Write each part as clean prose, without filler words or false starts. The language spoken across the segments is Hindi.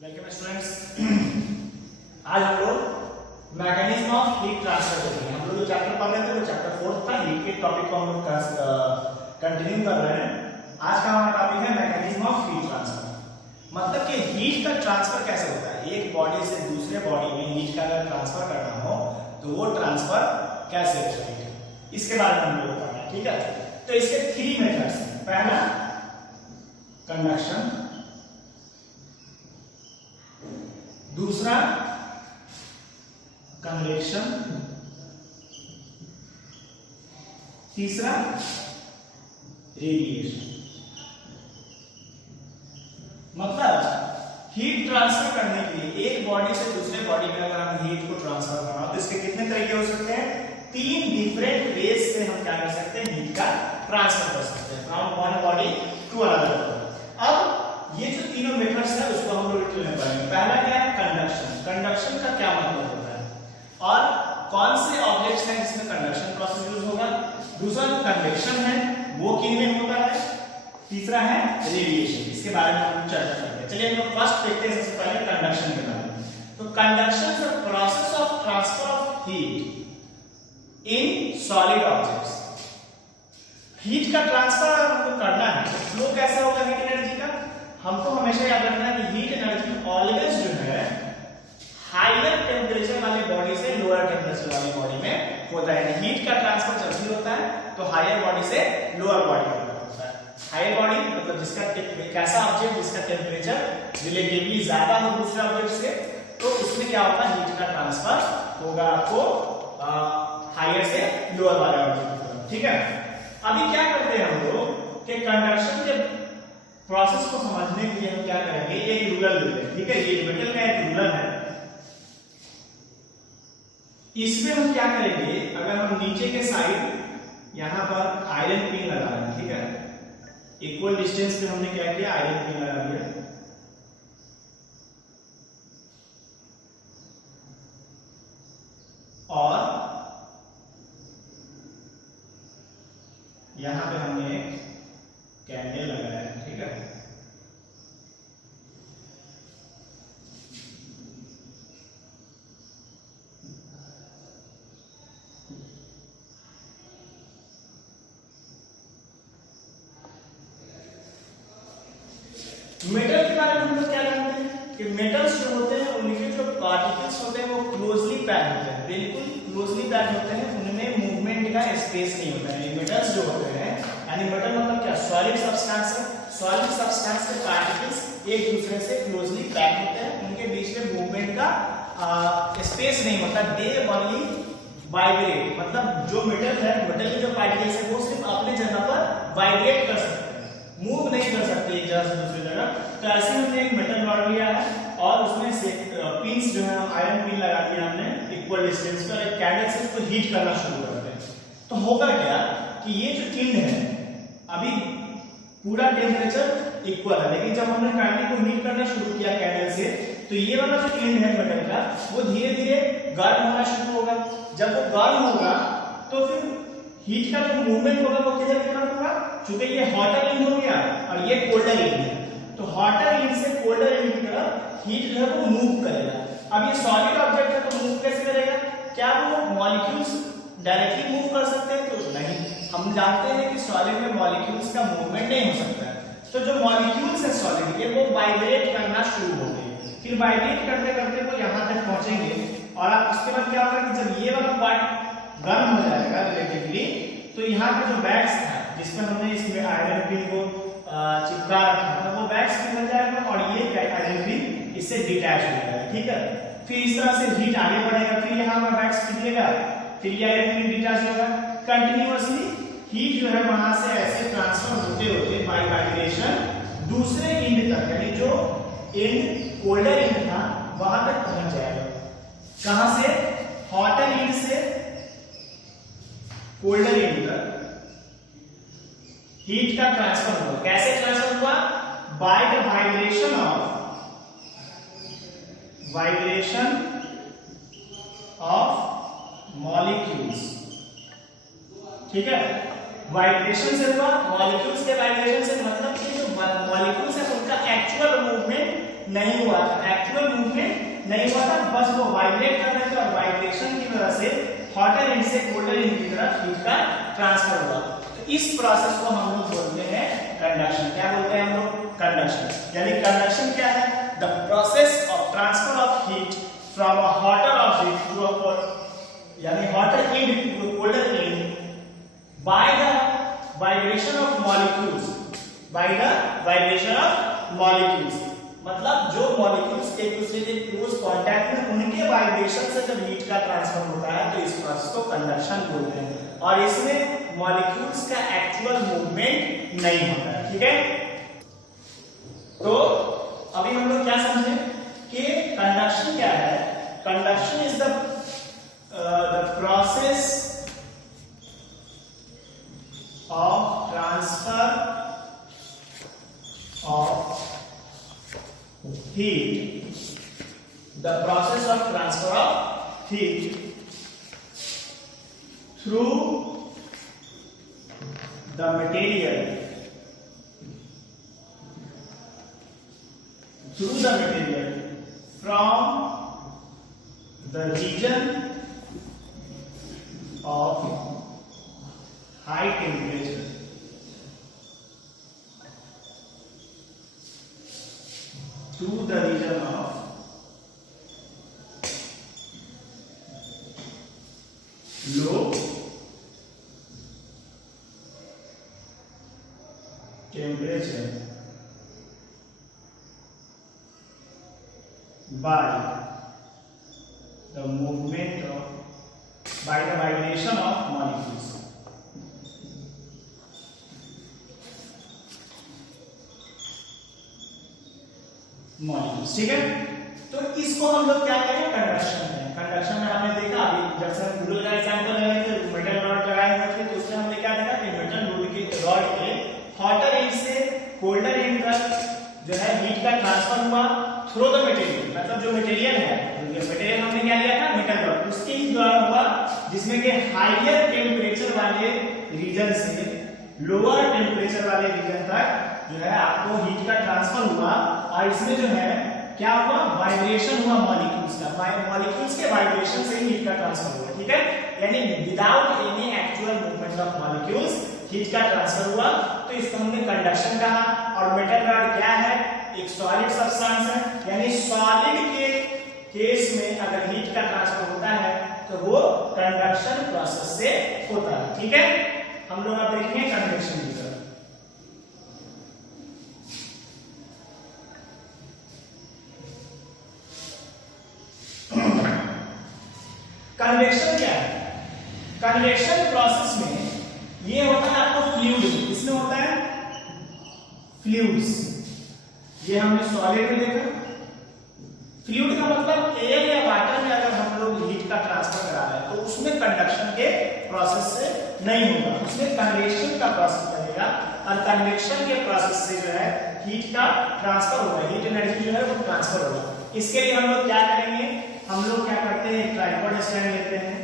Welcome students. आज हम लोग मैकेनिज्म ऑफ हीट ट्रांसफर करेंगे। हम लोग जो चैप्टर पढ़ रहे थे वो चैप्टर 4 था। हीट के टॉपिक को हम लोग कंटिन्यू कर रहे हैं। आज का हमारा टॉपिक है मैकेनिज्म ऑफ हीट ट्रांसफर। मतलब कि हीट का ट्रांसफर कैसे होता है, एक बॉडी से दूसरे बॉडी में हीट का अगर ट्रांसफर करना हो तो वो ट्रांसफर कैसे होता है, इसके बारे में हम लोग पढ़ना है। ठीक है, तो इसके 3 मेथड्स हैं। पहला कंडक्शन, दूसरा कन्वेक्शन, तीसरा रेडिएशन। मतलब हीट ट्रांसफर करने के लिए एक बॉडी से दूसरे बॉडी में अगर हम हीट को ट्रांसफर करना हो तो इसके कितने तरीके हो सकते हैं? 3 डिफरेंट वेज से हम क्या कर सकते हैं, हीट का ट्रांसफर कर सकते हैं from one body to another body. अब ये जो तीनों मेथड्स है उसको हम लोग डिटेल में पढ़ेंगे। पहला क्या है? कंडक्शन। कंडक्शन का क्या मतलब होता है और कौन से ऑब्जेक्ट्स हैं जिसमें कंडक्शन प्रोसेस यूज होगा। दूसरा जो कन्वेक्शन है वो किन में होता है। तीसरा है रेडिएशन। इसके बारे में हम चर्चा करते हैं। चलिए हम लोग फर्स्ट देखते हैं सबसे पहले कंडक्शन के बारे में। तो conduction is the process of transfer of heat in solid objects. Heat का ट्रांसफर हमको करना है तो फ्लो कैसा होगा हीट एनर्जी का? हमको हमेशा याद रखना है कि हीट एनर्जी ऑलवेज जो है हायर टेम्परेचर वाले बॉडी से लोअर टेम्परेचर वाली बॉडी में होता है। हीट का ट्रांसफर जब भी होता है तो हायर बॉडी से लोअर बॉडी में होता है। हायर बॉडी मतलब जिसका एक ऐसा ऑब्जेक्ट जिसका टेम्परेचर रिलेटिवली ज्यादा हो दूसरे ऑब्जेक्ट से, तो उसमें क्या होगा, हीट का ट्रांसफर होगा आपको हायर से लोअर वाले ऑब्जेक्ट की तरफ। ठीक है, अभी क्या करते हैं हम लोग कि कंडक्शन के प्रोसेस को समझने के लिए हम क्या करेंगे, एक रूलर लेते हैं। ठीक है, ये मेटल का एक रूलर है। इसमें हम क्या करेंगे, अगर हम नीचे के साइड यहां पर आयरन पिन लगा रहे हैं, ठीक है, इक्वल डिस्टेंस पे हमने क्या किया, आयरन पिन लगा दिया। और यहां पे हमने एक कैंडल लगाया है। ठीक है, मेटल के बारे में हम लोग क्या जानते हैं कि मेटल्स जो होते हैं उनके जो पार्टिकल्स होते हैं वो क्लोजली पैक होते हैं, बिल्कुल क्लोजली पैक होते हैं, उनमें मूवमेंट का स्पेस नहीं होता है। मेटल्स जो होते हैं, यानी मेटल मतलब क्या, सॉलिड सब्सटेंस है। सॉलिड सब्सटेंस के पार्टिकल्स एक दूसरे से क्लोजली पैक होते हैं, उनके बीच में मूवमेंट का स्पेस नहीं होता। दे ओनली वाइब्रेट, मतलब जो मेटल है, मेटल के जो पार्टिकल्स है वो सिर्फ अपने जगह पर वाइब्रेट कर सकते हैं, मूव नहीं कर सकते एक जगह से दूसरी जगह। तो ऐसे हमने एक मेटल रॉड लिया है और उसमें से पिंस जो है आयरन पिन लगा दिया हमने इक्वल डिस्टेंस पे, और एक कैंडल से उसको हीट करना शुरू करते हैं। तो होगा क्या कि ये जो टिंड है अभी पूरा टेम्परेचर इक्वल है, लेकिन जब हमने कैंडल को हीट करना शुरू किया कैंडल से, तो ये वाला जो टिंड है मेटल का वो धीरे धीरे गर्म होना शुरू होगा। जब वो गर्म होगा तो फिर हीट का जो मूवमेंट होगा वो किधर की तरफ होगा, चूंकि ये हॉटर एंड हो गया और ये कोल्डर एंड है, तो हॉटर एंड से कोल्डर एंड की तरफ हीट जो है वो मूव करेगा। अब ये सॉलिड ऑब्जेक्ट है तो मूव कैसे करेगा? क्या वो मॉलिक्यूल्स डायरेक्टली मूव कर सकते हैं? तो नहीं, हम जानते हैं कि सॉलिड में मॉलिक्यूल्स का मूवमेंट नहीं हो सकता है। तो जो मॉलिक्यूल्स है सॉलिड के वो वाइब्रेट करना शुरू हो गए, फिर वाइब्रेट करते करते वो यहाँ तक पहुंचेंगे और अब उसके बाद क्या होगा कि जब ये वाला पार्ट गर्म हो जाएगा रिलेटिवली, तो यहाँ पे जो वैक्स था जिसमें हमने इसमें आयरन पिन को चिपका रखा था वो वैक्स पिघल जाएगा और ये आयरन पिन इससे डिटैच हो जाएगा। ठीक है, फिर इस तरह से हीट आगे बढ़ेगा, फिर यहाँ पर वैक्स पिघलेगा, फिर ये आयरन पिन डिटैच होगा। कंटिन्यूअसली हीट जो है वहां से ऐसे ट्रांसफर होते होते बाय वाइब्रेशन दूसरे एंड तक, यानी जो एंड कोल्डर एंड था वहां तक पहुंच जाएगा। कहां से? हॉटर एंड से कोल्डर एंड तक हीट का ट्रांसफर हुआ। कैसे ट्रांसफर हुआ? Bye the vibration of molecules. ठीक है, वाइब्रेशन से हुआ, मॉलिक्यूल्स के वाइब्रेशन से मतलब कि जो मॉलिक्यूल्स है उनका एक्चुअल मूवमेंट नहीं हुआ था, एक्चुअल मूवमेंट नहीं हुआ था, बस वो वाइब्रेट कर रहे थे और वाइब्रेशन की वजह से हॉटर एंड से कोल्डर एंड की तरफ हीट का ट्रांसफर हुआ। तो इस प्रोसेस को हम लोग बोलते हैं कंडक्शन। क्या बोलते हैं हम लोग? कंडक्शन। यानी कंडक्शन क्या है? The process of transfer of heat from a hotter object to a यानी hotter end to a colder end by the vibration of molecules, by the vibration of molecules. मतलब जो मॉलिक्यूल्स एक दूसरे के क्लोज कांटेक्ट में, उनके वाइब्रेशन से जब हीट का ट्रांसफर होता है तो इस प्रोसेस को कंडक्शन बोलते हैं। और इसमें मॉलिक्यूल्स का एक्चुअल मूवमेंट नहीं होता है। ठीक है, तो अभी हम लोग क्या समझे कि कंडक्शन क्या है? Conduction is the process of transfer of heat, the process of transfer of heat through the material, from the region of high temperature to the region of low temperature by the vibration of molecules. Molecules. ठीक है, तो इसको हम लोग क्या कहें? कंडक्शन है। कंडक्शन में हमने देखा, अभी जब से हम गूगल का एग्जांपल लगाए थे, मेटल रॉड लगाए हुए थे, तो उसमें हमने क्या देखा कि मेटल रॉड के हॉटर एंड से कोल्डर एंड तक जो है हीट का ट्रांसफर हुआ थ्रू द मटेरियल। मतलब जो मटेरियल है, मटेरियल हमने क्या लिया था? मेटल रॉड, उसके ही द्वारा हुआ, जिसमें कि हायर टेम्परेचर वाले रीजन से लोअर टेम्परेचर वाले रीजन तक जो है आपको हीट का ट्रांसफर हुआ। और इसमें जो है क्या हुआ? वाइब्रेशन हुआ मॉलिक्यूल्स का, मॉलिक्यूल्स के वाइब्रेशन से ही हीट का ट्रांसफर हुआ। ठीक है, यानी without any actual movement of molecules heat का ट्रांसफर हुआ, तो इसको हमने कंडक्शन कहा। और मेटल रॉड क्या है? एक सॉलिड सब्सटेंस है, यानी सॉलिड के केस में अगर हीट का ट्रांसफर होता है तो वो कंडक्शन प्रोसेस से होता है। ठीक है, हम लोग अब देखेंगे कन्वेक्शन की तरफ। कन्वेक्शन क्या है? कन्वेक्शन प्रोसेस में ये होता है आपको फ्लूइड, इसमें होता है फ्लूइड्स। ये हमने सॉलिड में देखा। फ्लूइड का मतलब एयर या वाटर में अगर हम लोग हीट का ट्रांसफर करा रहे हैं तो उसमें कंडक्शन के प्रोसेस से नहीं होगा, उसमें कन्वेक्शन का प्रोसेस बनेगा। और कन्वेक्शन के प्रोसेस से जो है हीट का ट्रांसफर होगा, हीट एनर्जी जो है वो ट्रांसफर होगा। इसके लिए हम लोग क्या करेंगे? हम लोग क्या करते हैं? ट्राइपॉड स्टैंड लेते हैं।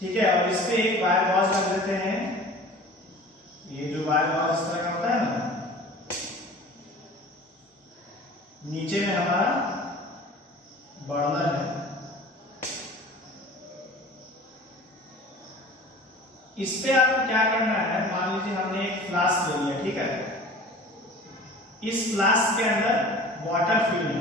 ठीक है, और इस पे एक वायर गॉज रख देते हैं। ये जो वायर गॉज इस तरह का होता है ना, नीचे में हमारा बर्नर है, इस पे आपको क्या करना है? मान लीजिए हमने एक फ्लास्क ले लिया। ठीक है, इस फ्लास्क के अंदर वाटर फिल है,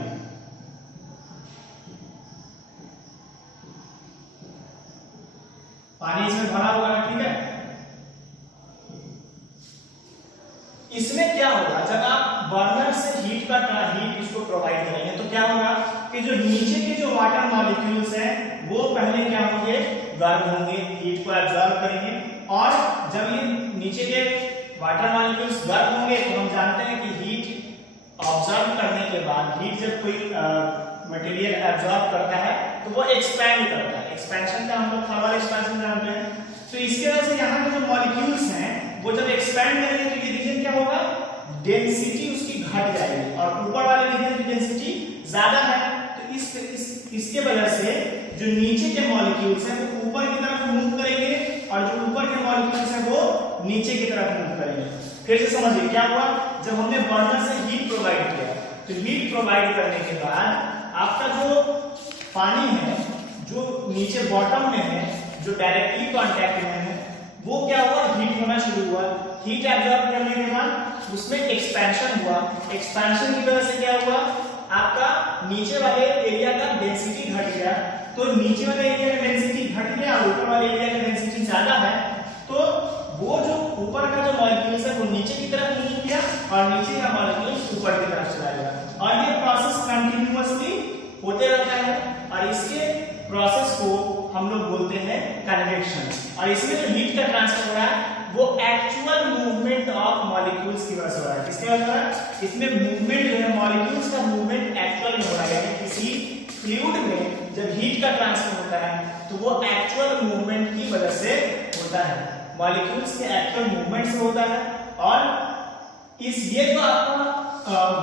पानी इसमें भरा हुआ है। ठीक है, इसमें क्या होगा? जब आप बर्नर से हीट इसको प्रोवाइड करेंगे तो क्या होगा कि जो नीचे के जो वाटर मॉलिक्यूल्स हैं वो पहले क्या होंगे? गर्म होंगे, हीट को एब्जॉर्ब करेंगे। और जब ये नीचे के वाटर मॉलिक्यूल्स गर्म होंगे तो हम जानते हैं कि हीट ऑब्जर्व करने के बाद, हीट जब कोई मटेरियल एब्जॉर्ब करता है तो वो एक्सपैंड करता है। एक्सपेंशन का हम लोग थर्मल एक्सपेंशन जानते हैं। तो इसके वजह से यहाँ के जो मॉलिक्यूल्स हैं वो जब एक्सपैंड करेंगे तो ये रीजन क्या होगा? डेंसिटी उसकी घट जाएगी, और ऊपर वाले रीजन की डेंसिटी ज्यादा है। तो इसके वजह से जो नीचे के मॉलिक्यूल्स हैं वो ऊपर की तरफ मूव करेंगे, और जो ऊपर के मॉलिक्यूल्स हैं वो नीचे की तरफ मूव करेंगे। फिर से समझिए क्या हुआ, जब हमने बर्नर से हीट प्रोवाइड किया, तो हीट प्रोवाइड करने के बाद आपका जो पानी है जो नीचे बॉटम में है, जो डायरेक्टली कांटेक्ट में है, वो क्या हुआ, हीट होना शुरू हुआ। हीट एब्जॉर्ब करने के बाद उसमें एक्सपेंशन हुआ। एक्सपेंशन की वजह से क्या हुआ, आपका नीचे वाले एरिया का डेंसिटी घट गया। तो नीचे वाले एरिया का डेंसिटी घट गया और ऊपर वाले एरिया का डेंसिटी ज्यादा है, तो वो जो ऊपर का जो मॉलिक्यूल्स है वो नीचे की तरफ मूव किया और नीचे का मॉलिक्यूल्स ऊपर की तरफ चला गया। और ये प्रोसेस कंटिन्यूअसली होते रहता है और इसके प्रोसेस को हम लोग बोलते हैं कन्वेक्शन। और इसमें जो हीट का ट्रांसफर हो रहा है वो एक्चुअल मूवमेंट ऑफ मॉलिक्यूल्स की वजह से हो रहा है। किसकी वजह से हो रहा है, इसमें मूवमेंट जो है मॉलिक्यूल्स का मूवमेंट एक्चुअल में हो रहा है। यानी किसी फ्लूइड में जब हीट का ट्रांसफर होता है तो वो एक्चुअल मूवमेंट की वजह से होता है, मॉलिक्यूल्स के एक्चुअल मूवमेंट से होता है। और इस ये तो आपका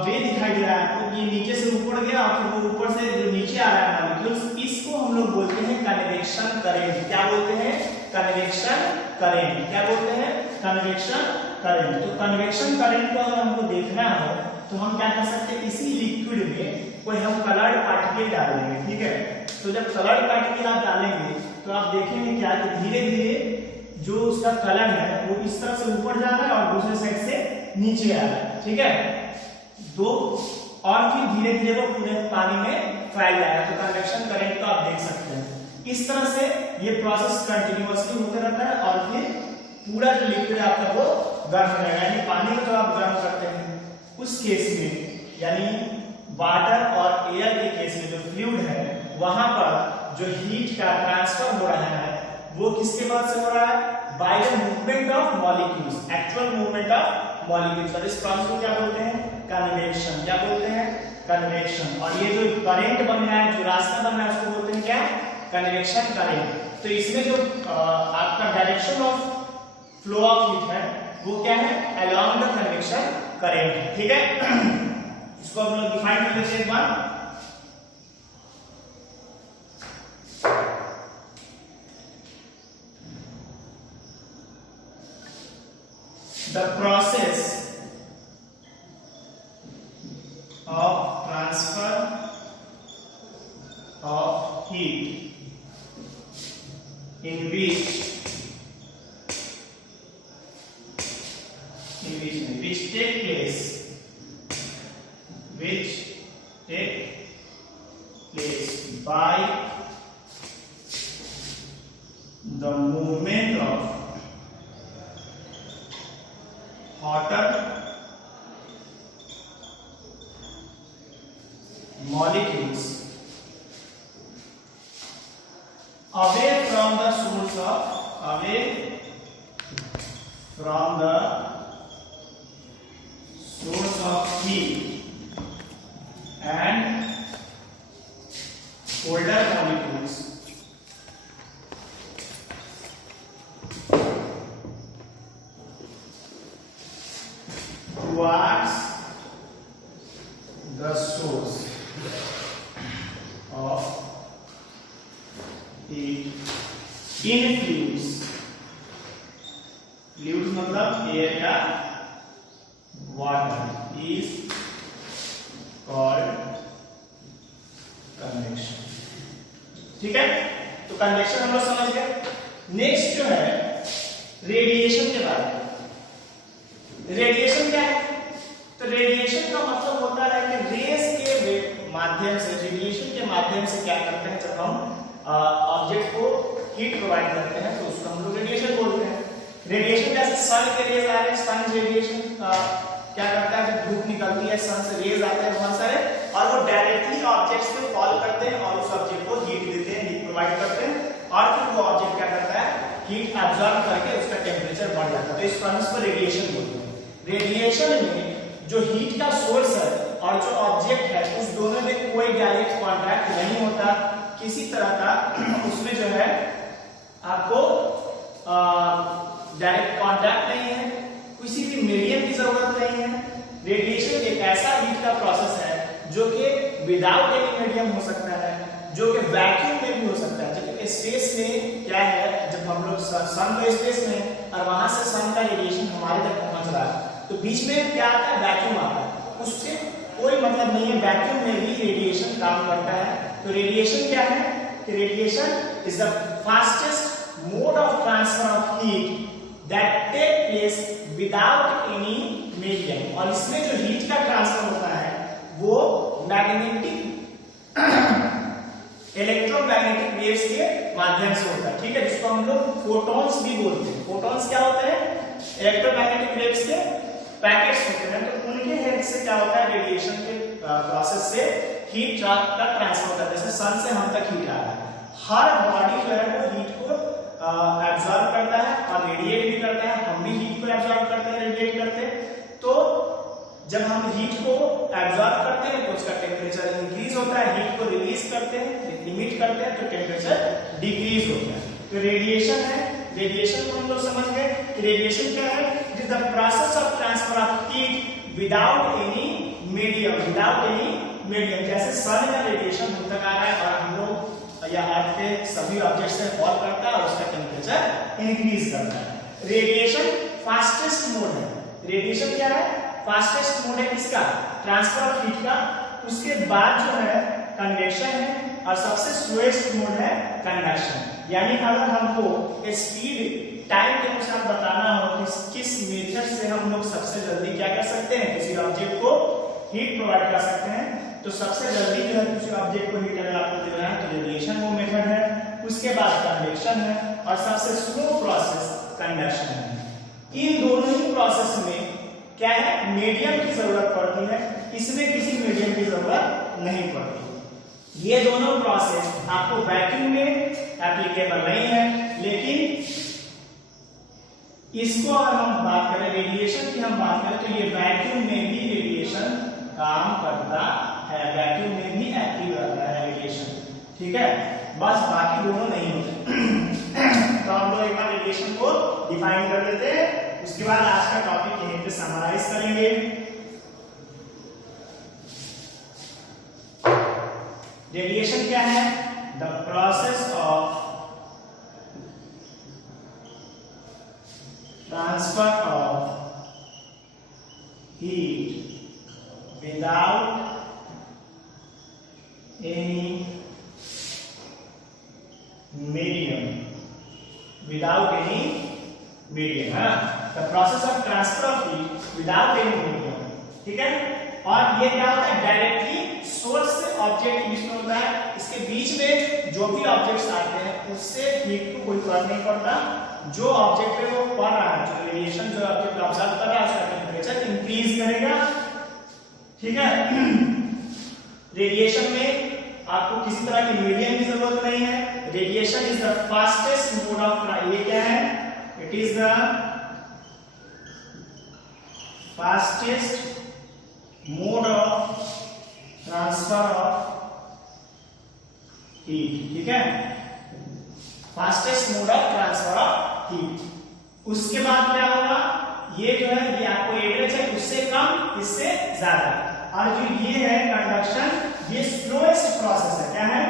वे दिखाई दे रहा है आपको कि नीचे से ऊपर गया और फिर वो ऊपर से जो नीचे आ रहा है मॉलिक्यूल्स, इसको हम लोग बोलते हैं कन्वेक्शन करेंट। क्या बोलते हैं, कन्वेक्शन करेंट। क्या बोलते हैं, कन्वेक्शन करेंट। तो कन्वेक्शन करेंट को अगर हमको देखना हो तो हम क्या कर सकते हैं, इसी लिक्विड में कोई हम कलर्ड पार्टिकल डाल देंगे, ठीक है। तो जब कलर्ड पार्टिकल आप डालेंगे तो आप देखेंगे क्या कि धीरे धीरे जो उसका कलर है वो इस तरह से ऊपर जा रहा है और दूसरे साइड से नीचे आ रहा है, ठीक है। दो और फिर धीरे धीरे वो पूरे पानी में फैल जाएगा। तो कन्वेक्शन करंट को आप देख सकते हैं। इस तरह से ये प्रोसेस कंटिन्यूअसली होते रहता है और फिर पूरा जो लिक्विड आपका वो गर्म हो जाएगा। यानी पानी को जब आप गर्म करते हैं उस केस में, यानी वाटर और एयर के केस में जो फ्लूइड है वहां पर जो हीट का ट्रांसफर हो रहा है वो किसके मदद से हो रहा है, by the movement of molecules, actual movement of molecules. और इस प्रोसेस को क्या बोलते हैं, कन्वेक्शन। क्या बोलते हैं, कन्वेक्शन। और ये जो करंट बन रहा है, जो रास्ता बन रहा है, उसको बोलते हैं क्या, कन्वेक्शन करंट। तो इसमें जो आपका direction of flow of heat है वो क्या है, अलोंग द कन्वेक्शन करंट, ठीक है। इसको हम लोग डिफाइन कर लेते हैं एक बार। The process of transfer of heat in which take place by the movement of hotter molecules away from the source of heat and colder molecules towards the source of heat in fluids मतलब एयर का वाटर is called convection, ठीक है। तो कन्वेक्शन हम लोग समझ गए। नेक्स्ट जो है रेडिएशन के बारे में। रेडिएशन क्या है, तो रेडिएशन का मतलब होता है कि रेस के माध्यम से, रेडिएशन के माध्यम से क्या करते हैं, जब हम ऑब्जेक्ट को हीट प्रोवाइड करते हैं तो उसको हम लोग रेडिएशन बोलते हैं। रेडिएशन जैसे सन के रेज आ रहे हैं, सन रेडिएशन क्या करता है, जब धूप निकलती है सन से रेज आते हैं बहुत सारे और वो डायरेक्टली ऑब्जेक्ट्स पे फॉल करते हैं और उस ऑब्जेक्ट को हीट देते हैं, हीट प्रोवाइड करते हैं और फिर वो ऑब्जेक्ट क्या करता है, हीट एब्जॉर्ब करके उसका टेम्परेचर बढ़ जाता है। तो इस प्रोसेस को रेडिएशन बोलते हैं। रेडिएशन में जो हीट का सोर्स है और जो ऑब्जेक्ट है उस दोनों में कोई डायरेक्ट कॉन्टैक्ट नहीं होता, किसी तरह का उसमें जो है आपको डायरेक्ट कॉन्टैक्ट नहीं है, किसी भी मीडियम की जरूरत नहीं है। रेडिएशन एक ऐसा हीट का प्रोसेस है जो कि विदाउट एनी मीडियम हो सकता है, जो कि वैक्यूम में भी हो सकता है। जबकि स्पेस में क्या है, जब हम लोग सन में स्पेस में और वहां से सन का रेडिएशन हमारे तक पहुंच रहा है तो बीच में क्या आता है, वैक्यूम आता है, उससे कोई मतलब नहीं है, वैक्यूम में भी रेडिएशन काम करता है। तो रेडिएशन क्या है, radiation is the fastest mode of transfer of heat that take place without any medium. और इसमें जो हीट का ट्रांसफर होता है वो मैग्नेटिक इलेक्ट्रोमैग्नेटिक वेव्स के माध्यम से होता है, ठीक है, जिसको हम लोग फोटॉन्स भी बोलते हैं। फोटॉन्स क्या होते हैं, इलेक्ट्रोमैग्नेटिक वेव्स के पैकेट्स होते हैं। तो उनके हेल्प से क्या होता है, रेडिएशन के प्रोसेस से हीट का ट्रांसफर होता है। जैसे सन से हम तक हीट आ रहा है, हर बॉडी जो है वो हीट को एब्जॉर्ब करता है और रेडिएट भी करता है। हम भी हीट को एब्जॉर्ब करते हैं, रेडिएट करते हैं। तो जब हम हीट को एब्जॉर्ब करते हैं तो उसका टेम्परेचर इंक्रीज होता है, हीट को रिलीज करते हैं, इमिट करते हैं तो टेम्परेचर डिक्रीज होता है। तो रेडिएशन है, रेडिएशन को हम लोग समझ गए कि रेडिएशन क्या है, it is the process of transfer of heat without any medium, without any medium. जैसे सन का रेडिएशन हम तक आ रहा है और हम लोग या अर्थ के सभी ऑब्जेक्ट से फॉल करता है और उसका टेम्परेचर इंक्रीज करता है। रेडिएशन फास्टेस्ट मोड है, रेडिएशन क्या है, फास्टेस्ट मोड है किसका, ट्रांसफर ऑफ हीट का। उसके बाद जो है कन्वेक्शन है और सबसे स्लोएस्ट मोड है कंडक्शन। यानी अगर हमको स्पीड टाइम के अनुसार बताना हो कि किस मेथड से हम लोग सबसे जल्दी क्या कर सकते हैं, किसी ऑब्जेक्ट को हीट प्रोवाइड कर सकते हैं, तो सबसे जल्दी जो है किसी ऑब्जेक्ट को हीट अगर आपको दे रहा है तो रेडिएशन वो मेथड है। उसके बाद कन्वेक्शन है और सबसे स्लो प्रोसेस कंडक्शन है। इन दोनों ही प्रोसेस में क्या है, मीडियम की जरूरत पड़ती है, इसमें किसी मीडियम की जरूरत नहीं पड़ती। ये दोनों प्रोसेस आपको वैक्यूम में एप्लीकेबल नहीं है, लेकिन इसको अगर हम बात करें, रेडिएशन की हम बात करें, तो ये वैक्यूम में भी रेडिएशन काम करता है, वैक्यूम में भी एक्टिव रहता है रेडिएशन, ठीक है, बस बाकी दोनों नहीं होते। तो हम लोग एक बार रेडिएशन को डिफाइन कर लेते हैं, उसके बाद आज का टॉपिक यहीं पे समराइज करेंगे। रेडिएशन क्या है, the process of transfer of heat without any medium, without any medium है ना, the process of transfer of heat without any medium, ठीक है। और ये क्या होता है, डायरेक्टली सोर्स से ऑब्जेक्ट के बीच में होता है। इसके बीच में जो भी ऑब्जेक्ट्स आते हैं उससे हीट को कोई फर्क नहीं पड़ता, जो ऑब्जेक्ट है वो पड़ रहा है, जो रेडिएशन जो ऑब्जेक्ट ऑब्जर्व कर रहा है उसका टेम्परेचर इंक्रीज करेगा, ठीक है। रेडिएशन में आपको किसी तरह की मीडियम की जरूरत नहीं है। Radiation is the fastest mode of, ये क्या है, it is the fastest mode of transfer of heat, ठीक है, fastest mode of transfer of heat. उसके बाद क्या होगा, ये जो है ये आपको एवरेज है, उससे कम इससे ज्यादा, और जो ये है कंडक्शन, ये स्लोएस्ट प्रोसेस है, क्या है,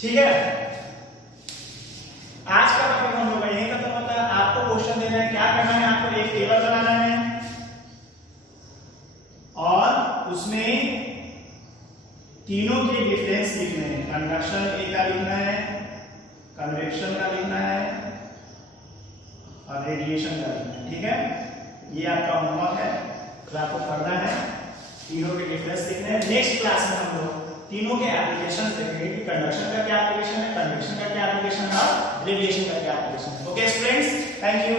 ठीक है। आज का टॉपिक हम लोग यहीं खत्म होता है। आपको क्वेश्चन देना है, क्या करना है, आपको एक टेबल बनाना है और उसमें तीनों के डिफरेंस लिखने हैं। कंडक्शन ए का लिखना है, कन्वेक्शन का लिखना है और रेडिएशन का लिखना है, ठीक है। ये आपका होमवर्क है, जो आपको करना है, तीनों के डिफरेंस लिखने हैं। नेक्स्ट क्लास में हम लोग तीनों के एप्लीकेशन देखेंगे कि कंडक्शन का क्या एप्लीकेशन है, कन्वेक्शन का क्या एप्लीकेशन है और रेडिएशन का क्या एप्लीकेशन है। Okay students, thank you.